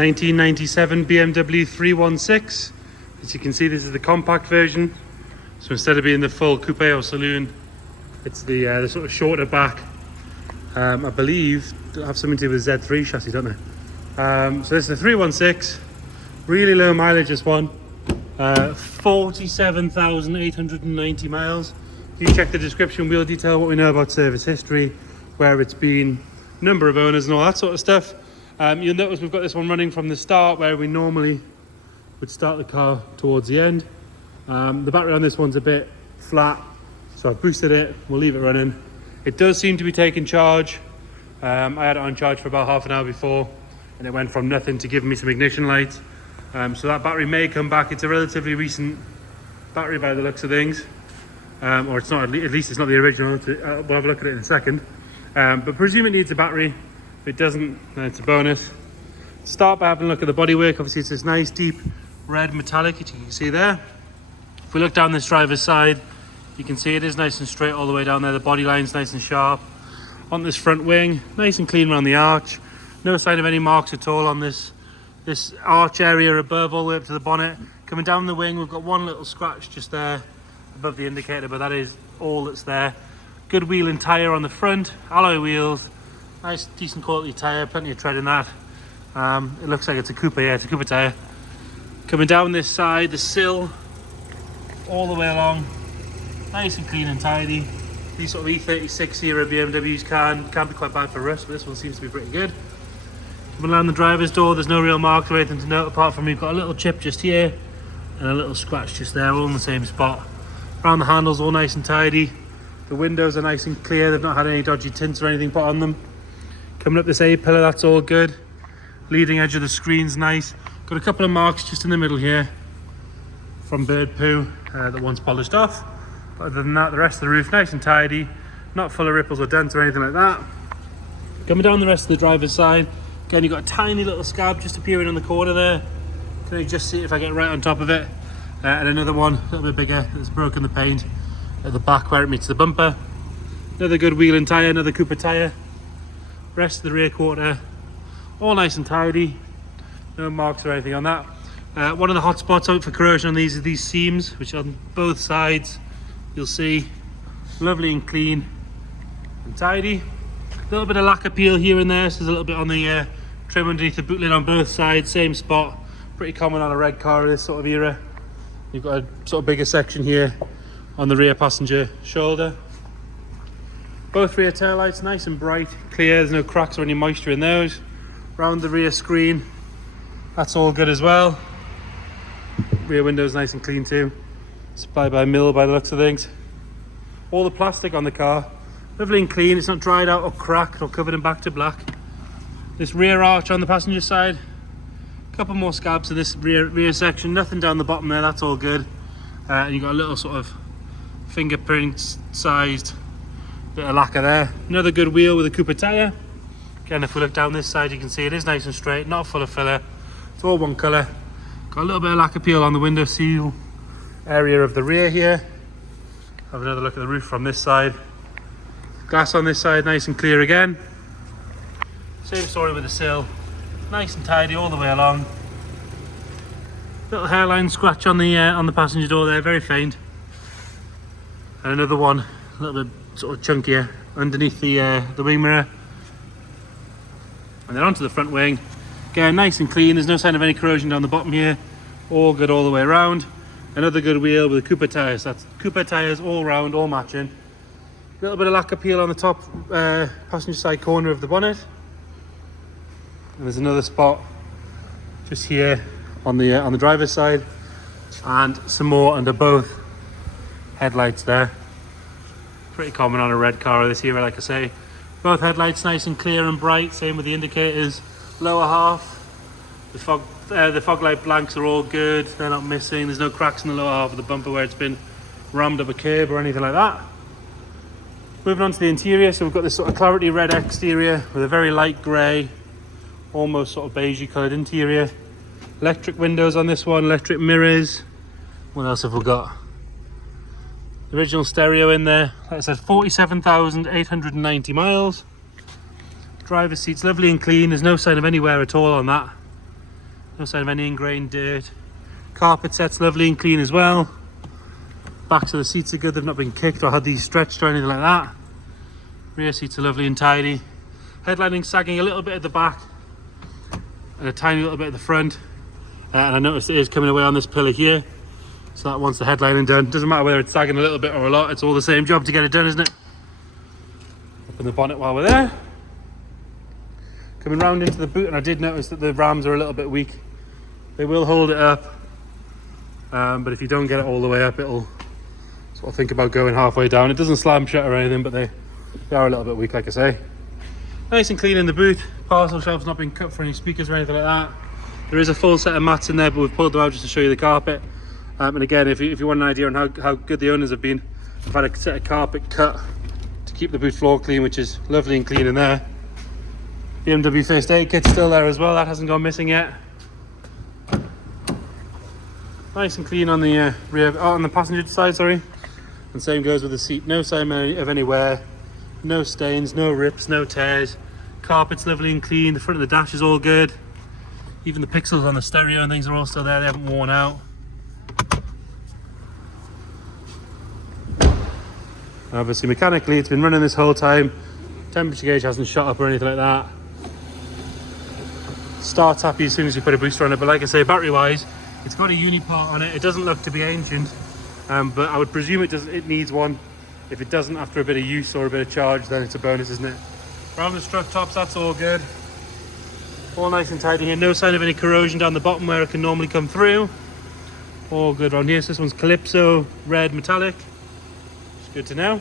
1997 BMW 316. As you can see, this is the compact version. So instead of being the full coupe or saloon, it's the sort of shorter back. I believe they have something to do with Z3 chassis, don't they? So this is the 316. Really low mileage, this one. 47,890 miles. If you check the description, we'll detail what we know about service history, where it's been, number of owners and all that sort of stuff. You'll notice we've got this one running from the start, where we normally would start the car towards the end. The battery on this one's a bit flat, so I've boosted it. We'll leave it running. It does seem to be taking charge. I had it on charge for about half an hour before, and it went from nothing to giving me some ignition lights. So that battery may come back. It's a relatively recent battery by the looks of things, or it's not. At least it's not the original. We'll have a look at it in a second. But presume it needs a battery. If it doesn't, then it's a bonus. Start by having a look at the bodywork. Obviously, it's this nice deep red metallic, as you can see there. If we look down this driver's side, you can see it is nice and straight all the way down there. The body line's nice and sharp. On this front wing, nice and clean around the arch. No sign of any marks at all on this arch area above, all the way up to the bonnet. Coming down the wing, we've got one little scratch just there above the indicator, but that is all that's there. Good wheel and tyre on the front, alloy wheels, nice decent quality tyre, plenty of tread in that. It looks like it's a coupe, yeah, it's a coupe tyre. Coming down this side, the sill all the way along, nice and clean and tidy. These sort of E36 era BMWs can be quite bad for rust, but this one seems to be pretty good. Coming around the driver's door, there's no real marks or anything to note, apart from we've got a little chip just here and a little scratch just there, all in the same spot. Around the handles, all nice and tidy. The windows are nice and clear, they've not had any dodgy tints or anything put on them. Coming up this A-pillar, that's all good. Leading edge of the screen's nice. Got a couple of marks just in the middle here from bird poo that one's polished off. But other than that, the rest of the roof nice and tidy, not full of ripples or dents or anything like that. Coming down the rest of the driver's side, again, you've got a tiny little scab just appearing on the corner there. Can you just see if I get right on top of it? And another one, a little bit bigger, that's broken the paint at the back where it meets the bumper. Another good wheel and tyre, another coupe tyre. Rest of the rear quarter, all nice and tidy. No marks or anything on that. One of the hot spots out for corrosion on these are these seams, which on both sides you'll see lovely and clean and tidy. A little bit of lacquer peel here and there, so there's a little bit on the trim underneath the boot lid on both sides, same spot. Pretty common on a red car of this sort of era. You've got a sort of bigger section here on the rear passenger shoulder. Both rear taillights nice and bright, clear, there's no cracks or any moisture in those. Round the rear screen, that's all good as well. Rear windows nice and clean too. Supplied by Mill by the looks of things. All the plastic on the car, lovely and clean, it's not dried out or cracked or covered in back to black. This rear arch on the passenger side, a couple more scabs of this rear section, nothing down the bottom there, that's all good. And you've got a little sort of fingerprint sized bit of lacquer there. Another good wheel with a coupe tyre. Again, if we look down this side, you can see it is nice and straight, not full of filler. It's all one colour. Got a little bit of lacquer peel on the window sill area of the rear here. Have another look at the roof from this side. Glass on this side, nice and clear again. Same story with the sill. Nice and tidy all the way along. Little hairline scratch on the passenger door there, very faint. And another one, a little bit sort of chunkier, underneath the wing mirror. And then onto the front wing. Again, nice and clean, there's no sign of any corrosion down the bottom here. All good all the way around. Another good wheel with the coupe tyres. That's coupe tyres all round, all matching. A little bit of lacquer peel on the top passenger side corner of the bonnet. And there's another spot just here on the driver's side. And some more under both headlights there. Pretty common on a red car of this era, like I say. Both headlights nice and clear and bright, same with the indicators. Lower half, the fog light blanks are all good, they're not missing. There's no cracks in the lower half of the bumper where it's been rammed up a curb or anything like that. Moving on to the interior, so we've got this sort of clarity red exterior with a very light grey, almost sort of beigey coloured interior. Electric windows on this one, electric mirrors. What else have we got? The original stereo in there. Like I said, 47,890 miles. Driver's seat's lovely and clean. There's no sign of any wear at all on that. No sign of any ingrained dirt. Carpet set's lovely and clean as well. Backs of the seats are good, they've not been kicked or had these stretched or anything like that. Rear seats are lovely and tidy. Headlining sagging a little bit at the back and a tiny little bit at the front. And I noticed it is coming away on this pillar here. So that wants the headlining done. Doesn't matter whether it's sagging a little bit or a lot, it's all the same job to get it done, isn't it? Open the bonnet while we're there. Coming round into the boot, and I did notice that the rams are a little bit weak. They will hold it up, but if you don't get it all the way up, it'll sort of think about going halfway down. It doesn't slam shut or anything, but they are a little bit weak, like I say. Nice and clean in the boot. Parcel shelf's not been cut for any speakers or anything like that. There is a full set of mats in there, but we've pulled them out just to show you the carpet. And again, if you want an idea on how good the owners have been, I've had a set of carpet cut to keep the boot floor clean, which is lovely and clean in there. BMW first aid kit's still there as well, that hasn't gone missing yet. Nice and clean on the rear, on the passenger side, sorry. And same goes with the seat. No sign of any wear, no stains, no rips, no tears. Carpet's lovely and clean. The front of the dash is all good. Even the pixels on the stereo and things are all still there. They haven't worn out. Obviously, mechanically, it's been running this whole time. Temperature gauge hasn't shot up or anything like that. Starts happy as soon as you put a booster on it. But like I say, battery-wise, it's got a Unipart on it. It doesn't look to be ancient. But I would presume it needs one. If it doesn't, after a bit of use or a bit of charge, then it's a bonus, isn't it? Around the strut tops, that's all good. All nice and tidy here. No sign of any corrosion down the bottom where it can normally come through. All good around here. So this one's Calypso, red metallic. It's good to know.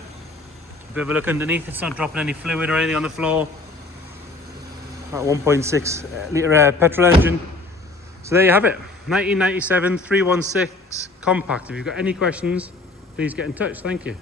A bit of a look underneath. It's not dropping any fluid or anything on the floor. That 1.6 litre petrol engine. So there you have it. 1997 316 compact. If you've got any questions, please get in touch. Thank you.